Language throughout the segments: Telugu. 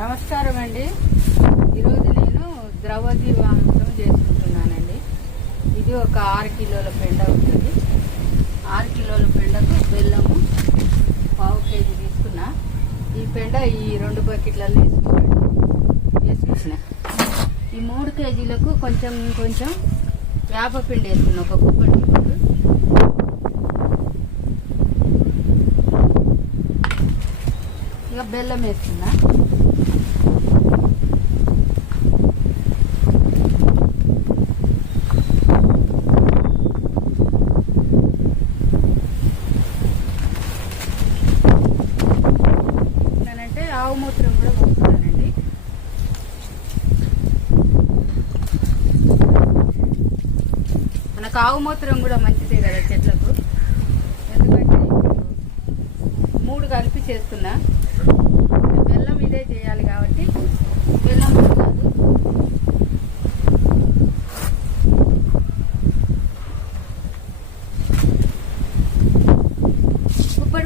నమస్కారం అండి. ఈరోజు నేను ద్రవ జీవామృతం చేసుకుంటున్నానండి. ఇది ఒక 6 కిలోల పెండ ఉంటుంది. 6 కిలోల పెండకు బెల్లము 1/2 కేజీ తీసుకున్నా. ఈ పెండ ఈ 2 బకెట్లలో వేసుకున్నా. ఈ 3 కేజీలకు కొంచెం వేపపిండి వేసుకున్నా, ఒక గుప్పటి ఇక బెల్లం వేస్తున్నా. అంటే ఆవు మూత్రం కూడా పోస్తున్నానండి. మనకు ఆవు మూత్రం కూడా మంచిదే కదా చెట్లకు. ఎందుకంటే 3 కలిపి చేస్తున్నా. బెల్లం ఇదే చేయాలి కాబట్టి బెల్లం కాదు.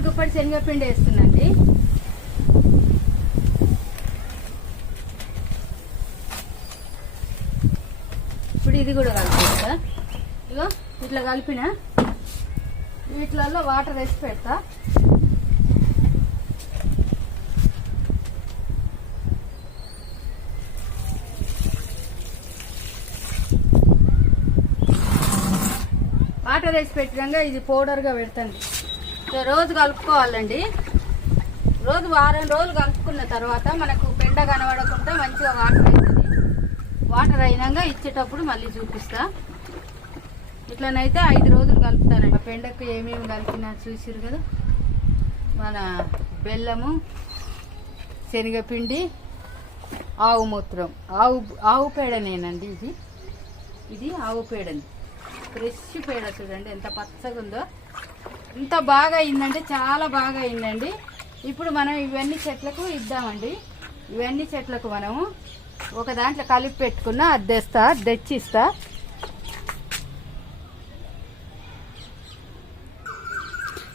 గుప్పటి శనగపిండి వేస్తుందండి. ఇప్పుడు ఇది కూడా కలిపేస్తా. ఇగో ఇట్లా కలిపిన వీటిలలో వాటర్ వేసి పెడతా. వాటర్ వేసి పెట్టినాక ఇది పౌడర్గా పెడతాను. రోజు కలుపుకోవాలండి. రోజు వారం రోజులు కలుపుకున్న తర్వాత మనకు పెండ కనబడకుండా మంచిగా వాటర్ అవుతుంది. వాటర్ అయినాక ఇచ్చేటప్పుడు మళ్ళీ చూపిస్తా. ఇట్లనైతే 5 రోజులు కలుపుతానండి. పెండకు ఏమేమి కలిపినా చూసిరు కదా. మన బెల్లము, శనగపిండి, ఆవు మూత్రం, ఆవు పేడనేనండి. ఇది ఆవు పేడని, ఫ్రెష్ పేడ. చూడండి ఎంత పచ్చగా ఉందో. ఇంత బాగా అయిందంటే చాలా బాగా అయిందండి. ఇప్పుడు మనం ఇవన్నీ చెట్లకు ఇద్దామండి. ఇవన్నీ చెట్లకు మనము ఒక దాంట్లో కలిపి పెట్టుకున్న తెచ్చిస్తా.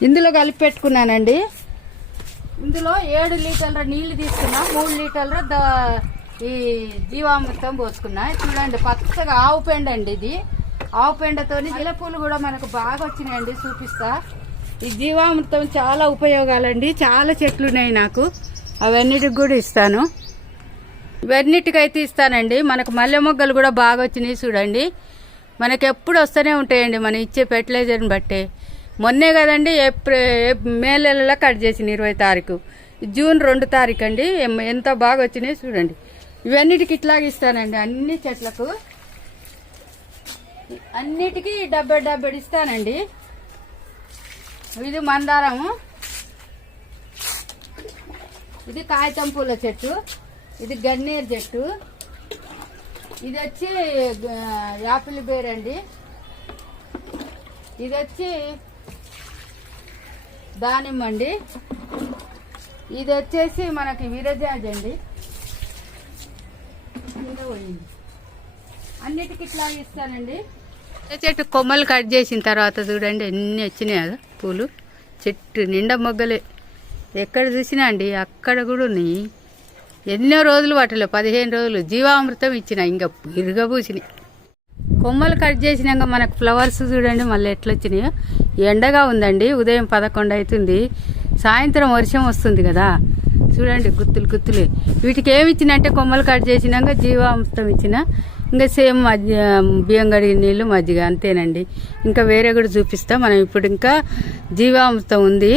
ఇందులో కలిపి పెట్టుకున్నానండి. ఇందులో 7 లీటర్ల నీళ్లు తీసుకున్నా. 3 లీటర్ల ఈ జీవామృతం పోసుకున్నా. చూడండి పచ్చగా ఆవు పెండ అండి. ఇది ఆవు పెండతోని జిలపూలు కూడా మనకు బాగా వచ్చినాయండి. చూపిస్తా. ఈ జీవామృతం చాలా ఉపయోగాలండి. చాలా చెట్లు ఉన్నాయి నాకు. అవన్నిటికి కూడా ఇస్తాను. ఇవన్నిటికైతే ఇస్తానండి. మనకు మల్లె మొగ్గలు కూడా బాగా వచ్చినాయి. చూడండి మనకు ఎప్పుడు వస్తూనే ఉంటాయండి మనం ఇచ్చే ఫెర్టిలైజర్ని బట్టే. మొన్నే కదండి మే నెలలో కట్ చేసిన 20 తారీఖు, జూన్ 2 తారీఖు అండి. ఎంత బాగా వచ్చినాయి చూడండి. ఇవన్నిటికి ఇట్లాగ ఇస్తానండి. అన్ని చెట్లకు అన్నిటికీ 70 ఇస్తానండి. ఇది మందారము, ఇది కాగితం పూల చెట్టు, ఇది గన్నేరు చెట్టు, ఇది వచ్చి యాపిల్ బేర్ అండి, ఇది వచ్చి దానిమ్మ అండి, ఇది వచ్చేసి మనకి విరజాజ్ అండి. అన్నిటికి ఇట్లా ఇస్తానండి. చెట్టు కొమ్మలు కట్ చేసిన తర్వాత చూడండి ఎన్ని వచ్చినాయి పూలు. చెట్టు నిండా మొగ్గలే. ఎక్కడ చూసినా అండి అక్కడ కూడా ఉన్నాయి. ఎన్నో రోజులు పట్టలే, 15 రోజులు జీవామృతం ఇచ్చిన ఇంకా ఇరగబూసినాయి. కొమ్మలు కట్ చేసినాక మనకు ఫ్లవర్స్ చూడండి మళ్ళీ ఎట్లా వచ్చినాయో. ఎండగా ఉందండి. ఉదయం 11 అవుతుంది. సాయంత్రం వర్షం వస్తుంది కదా. చూడండి గుత్తులే. వీటికి ఏమి ఇచ్చినంటే కొమ్మలు కట్ చేసినాక జీవామృతం ఇచ్చిన. ఇంకా సేమ్ బియ్యం కడిగిన నీళ్ళు, మజ్జిగ, అంతేనండి. ఇంకా వేరే కూడా చూపిస్తా. మనం ఇప్పుడు ఇంకా జీవామృతం ఉంది.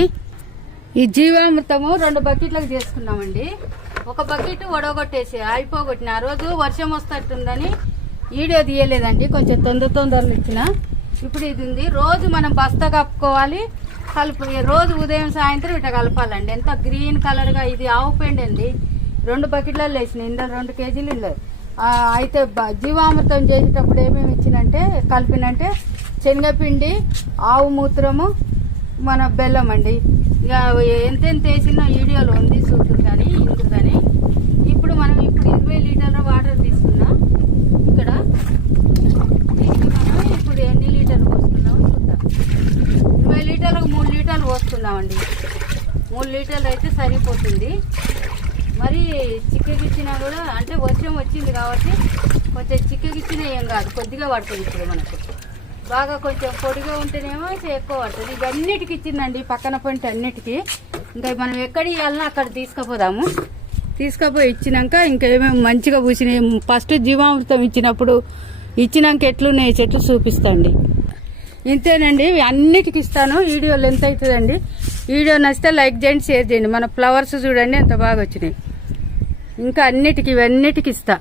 ఈ జీవామృతము 2 బకెట్లకు చేసుకున్నామండి. ఒక బకెట్ వడగొట్టేసి అయిపోగొట్టిన. ఆ రోజు వర్షం వస్తట్టుందని వీడియో తీయలేదండి. కొంచెం తొందరలో ఇచ్చిన. ఇప్పుడు ఇది ఉంది. రోజు మనం బస్తా కప్పుకోవాలి. రోజు ఉదయం సాయంత్రం ఇట్లా కలపాలండి. ఎంత గ్రీన్ కలర్గా. ఇది ఆవు పెండ అండి. 2 బకెట్లలో వేసినాయి. ఇందులో 2 కేజీలు ఇల్లు. అయితే జీవామృతం చేసేటప్పుడు ఏమేమి ఇచ్చినంటే కలిపినంటే శనగపిండి, ఆవు మూత్రము, మన బెల్లం అండి. ఇక ఎంతెంత వేసినా వీడియోలో ఉంది చూద్దు కానీ ఇందుకు కానీ. ఇప్పుడు 20 లీటర్ల వాటర్ తీసుకున్నాం. ఇక్కడ దీనికి మనం ఇప్పుడు ఎన్ని లీటర్లు పోసుకున్నామో చూద్దాం. 20 లీటర్లకు 3 లీటర్లు పోసుకున్నామండి. 3 లీటర్లు అయితే సరిపోతుంది. మరి చిక్కగిచ్చినా కూడా అంటే వర్షం వచ్చింది కాబట్టి కొంచెం చిక్కగిచ్చినా ఏం కాదు, కొద్దిగా పడుతుంది. ఇప్పుడు మనకు బాగా కొంచెం పొడిగా ఉంటేనేమో ఎక్కువ పడుతుంది. ఇవి అన్నిటికి ఇచ్చిందండి, పక్కన పొంటి అన్నిటికీ. ఇంకా మనం ఎక్కడ ఇవ్వాలన్నా అక్కడ తీసుకుపోదాము. తీసుకుపోయి ఇచ్చినాక ఇంకా ఏమేమి మంచిగా పూసినాయి. ఫస్ట్ జీవామృతం ఇచ్చినాక ఎట్లున్నాయి చెట్లు చూపిస్తాండి. ఇంతేనండి, అన్నిటికి ఇస్తాను. వీడియో లెంత్ అవుతుందండి. వీడియో నచ్చితే లైక్ చేయండి, షేర్ చేయండి. మన ఫ్లవర్స్ చూడండి ఎంత బాగా వచ్చినాయి. ఇంకా ఇవన్నిటికి ఇస్తా.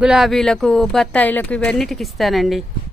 గులాబీలకు, బత్తాయిలకు ఇవన్నిటికి ఇస్తానండి.